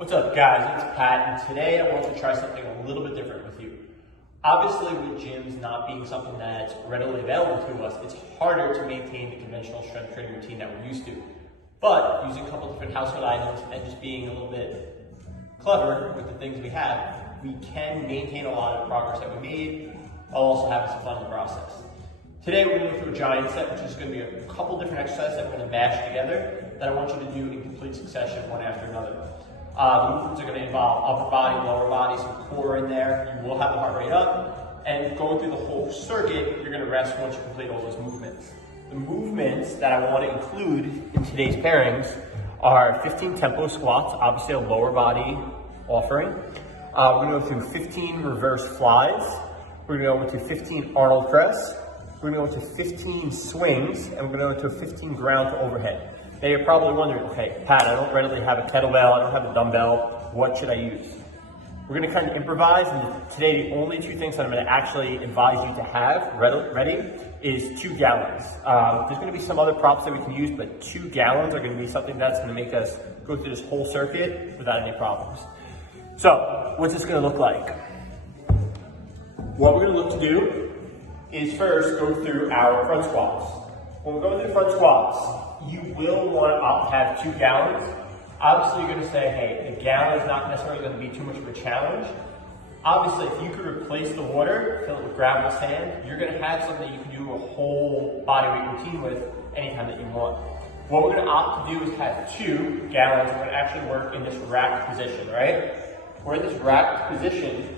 What's up guys, it's Pat, and today I want to try something a little bit different with you. Obviously with gyms not being something that's readily available to us, it's harder to maintain the conventional strength training routine that we're used to. But using a couple different household items and just being a little bit clever with the things we have, we can maintain a lot of the progress that we made while also having some fun in the process. Today we're going to go through a giant set, which is going to be a couple different exercises that we're going to mash together that I want you to do in complete succession, one after another. The movements are going to involve upper body, lower body, some core in there. You will have the heart rate up, and going through the whole circuit, you're going to rest once you complete all those movements. The movements that I want to include in today's pairings are 15 tempo squats, obviously a lower body offering. We're going to go through 15 reverse flies. We're going to go into 15 Arnold Press. We're going to go into 15 swings, and we're going to go into 15 ground to overhead. Now you're probably wondering, okay, Pat, I don't readily have a kettlebell, I don't have a dumbbell, what should I use? We're going to kind of improvise, and today the only two things that I'm going to actually advise you to have ready is 2 gallons. There's going to be some other props that we can use, but 2 gallons are going to be something that's going to make us go through this whole circuit without any problems. So, what's this going to look like? What we're going to look to do is first go through our front squats. When we're going through front squats, you will want to have 2 gallons. Obviously, you're going to say, hey, a gallon is not necessarily going to be too much of a challenge. Obviously, if you could replace the water, fill it with gravel sand, you're going to have something that you can do a whole body weight routine with anytime that you want. What we're going to opt to do is have 2 gallons. We're going to actually work in this racked position, right? We're in this racked position.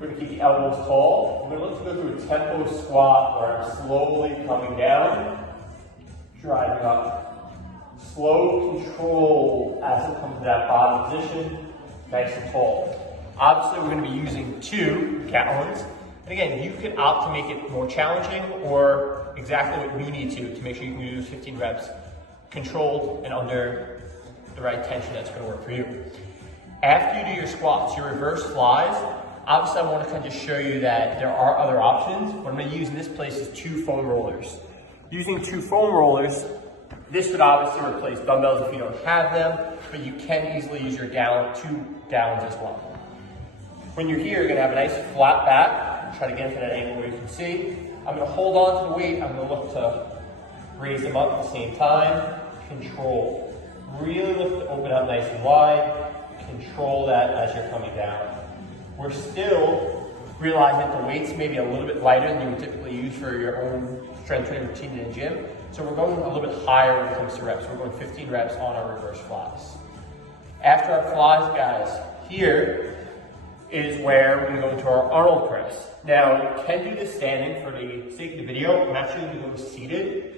We're going to keep the elbows tall. We're going to go through a tempo squat where I'm slowly coming down, driving up. Slow control as it comes to that bottom position, nice and tall. Obviously, we're going to be using 2 gallons. And again, you can opt to make it more challenging or exactly what you need to make sure you can use 15 reps controlled and under the right tension that's going to work for you. After you do your squats, your reverse flies, obviously I want to kind of just show you that there are other options. What I'm going to use in this place is 2 foam rollers. Using 2 foam rollers, this would obviously replace dumbbells if you don't have them, but you can easily use your 2 gallons as well. When you're here, you're gonna have a nice flat back. Try to get into that angle where you can see. I'm gonna hold on to the weight. I'm gonna look to raise them up at the same time. Control. Really look to open up nice and wide. Control that as you're coming down. We're still realizing that the weights may be a little bit lighter than you would typically use for your own strength training routine in the gym. So we're going a little bit higher when it comes to reps. We're going 15 reps on our reverse flies. After our flies, guys, here is where we're going to go into our Arnold Press. Now, you can do this standing for the sake of the video. I'm actually going to go seated.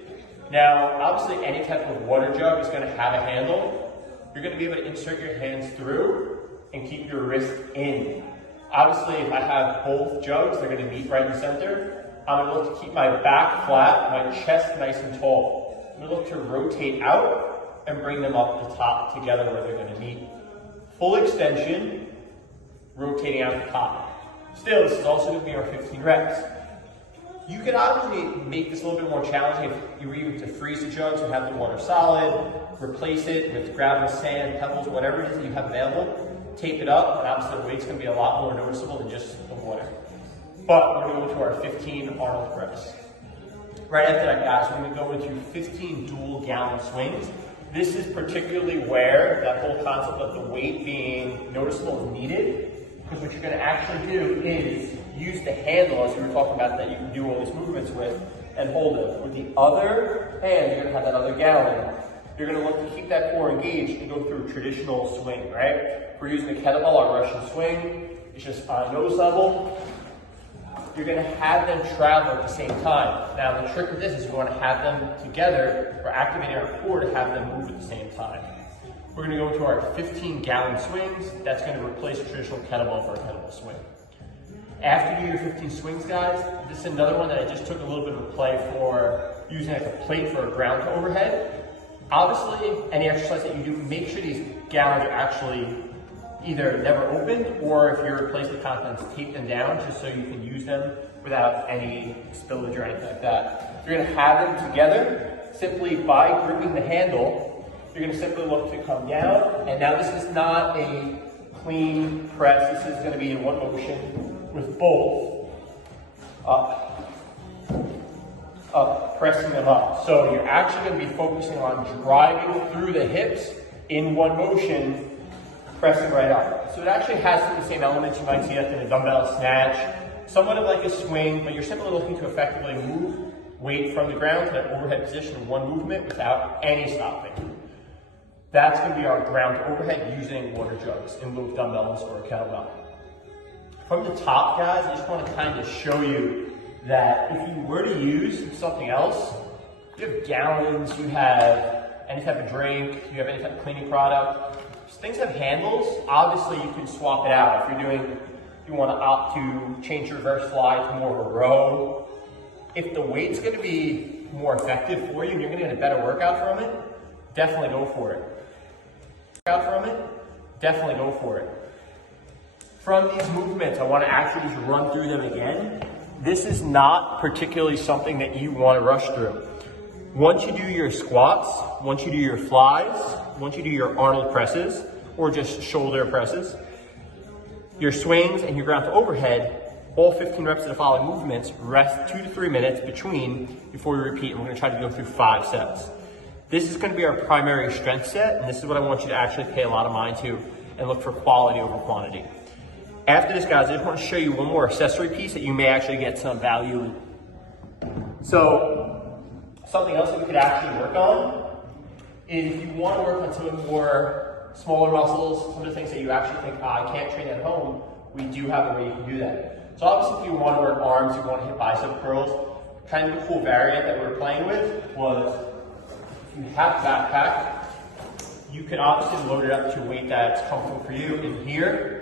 Now, obviously, any type of water jug is going to have a handle. You're going to be able to insert your hands through and keep your wrist in. Obviously, if I have both jugs, they're going to meet right in the center. I'm going to look to keep my back flat, my chest nice and tall. I'm going to look to rotate out and bring them up the top together where they're going to meet. Full extension, rotating out the top. Still, this is also going to be our 15 reps. You can obviously make this a little bit more challenging if you were even to freeze the jugs and have the water solid, replace it with gravel, sand, pebbles, whatever it is that you have available. Tape it up, and obviously the weight's going to be a lot more noticeable than just the water. But we're going to go to our 15 Arnold Press. Right after that, guys, we're going to go into 15 dual gallon swings. This is particularly where that whole concept of the weight being noticeable is needed. Because what you're going to actually do is use the handle, as we were talking about, that you can do all these movements with, and hold it. With the other hand, you're going to have that other gallon. You're going to look to keep that core engaged and go through a traditional swing, right? We're using the kettlebell, our Russian swing. It's just on nose level. You're going to have them travel at the same time. Now, the trick with this is we want to have them together. We're activating our core to have them move at the same time. We're going to go into our 15 gallon swings. That's going to replace a traditional kettlebell for a kettlebell swing. After you do your 15 swings, guys, this is another one that I just took a little bit of a play for using like a plate for a ground to overhead. Obviously, any exercise that you do, make sure these gallons are actually either never opened, or if you replace the contents, tape them down just so you can use them without any spillage or anything like that. You're going to have them together simply by gripping the handle you're gonna simply look to come down, and now this is not a clean press. This is gonna be in one motion with both up, pressing them up. So you're actually gonna be focusing on driving through the hips in one motion, pressing right up. So it actually has some of the same elements you might see in a dumbbell snatch, somewhat of like a swing, but you're simply looking to effectively move weight from the ground to that overhead position in one movement without any stopping. That's gonna be our ground to overhead using water jugs in lieu of dumbbells or a kettlebell. From the top, guys, I just wanna kind of show you that if you were to use something else, you have gallons, you have any type of drink, you have any type of cleaning product, things have handles, obviously you can swap it out. If you want to opt to change your reverse fly to more of a row, if the weight's going to be more effective for you and you're going to get a better workout from it, definitely go for it. From these movements, I want to actually just run through them again. This is not particularly something that you want to rush through. Once you do your squats, once you do your flies, once you do your Arnold presses, or just shoulder presses, your swings and your ground to overhead, all 15 reps of the following movements, rest 2 to 3 minutes between before you repeat, and we're gonna try to go through 5 sets. This is gonna be our primary strength set, and this is what I want you to actually pay a lot of mind to and look for quality over quantity. After this, guys, I just want to show you one more accessory piece that you may actually get some value in. So, something else that we could actually work on is if you want to work on some of the more smaller muscles, some of the things that you actually think, I can't train at home, we do have a way you can do that. So obviously if you want to work arms, you want to hit bicep curls, kind of a cool variant that we were playing with was, if you have a backpack, you can obviously load it up to a weight that's comfortable for you. In here,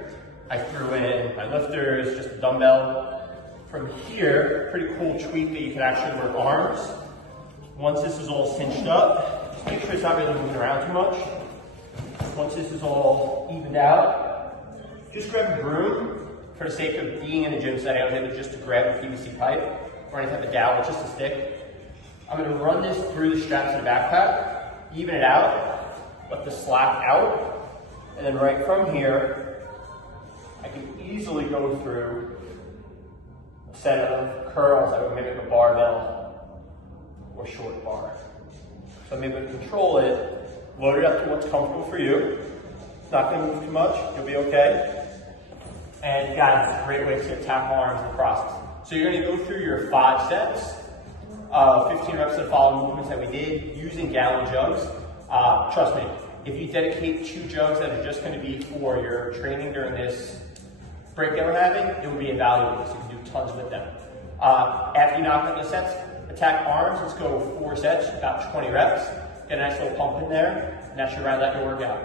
I threw in my lifters, just a dumbbell. From here, pretty cool tweak that you can actually work arms. Once this is all cinched up, just make sure it's not really moving around too much. Once this is all evened out, just grab a broom. For the sake of being in a gym setting, I was able just to grab a PVC pipe or any type of dowel, just a stick. I'm gonna run this through the straps of the backpack, even it out, let the slack out, and then right from here, I can easily go through a set of curls that would mimic a barbell or short bar. So I'm able to control it, load it up to what's comfortable for you. It's not gonna move too much, you'll be okay. And guys, it's a great way to attack arms in the process. So you're gonna go through your 5 sets, 15 reps of the following movements that we did using gallon jugs. Trust me, if you dedicate 2 jugs that are just gonna be for your training during this break that we're having, it will be invaluable, so you can do tons with them. After you knock out the sets, attack arms. Let's go 4 sets, about 20 reps. Get a nice little pump in there, and that should round out your workout.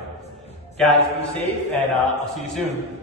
Guys, be safe, and I'll see you soon.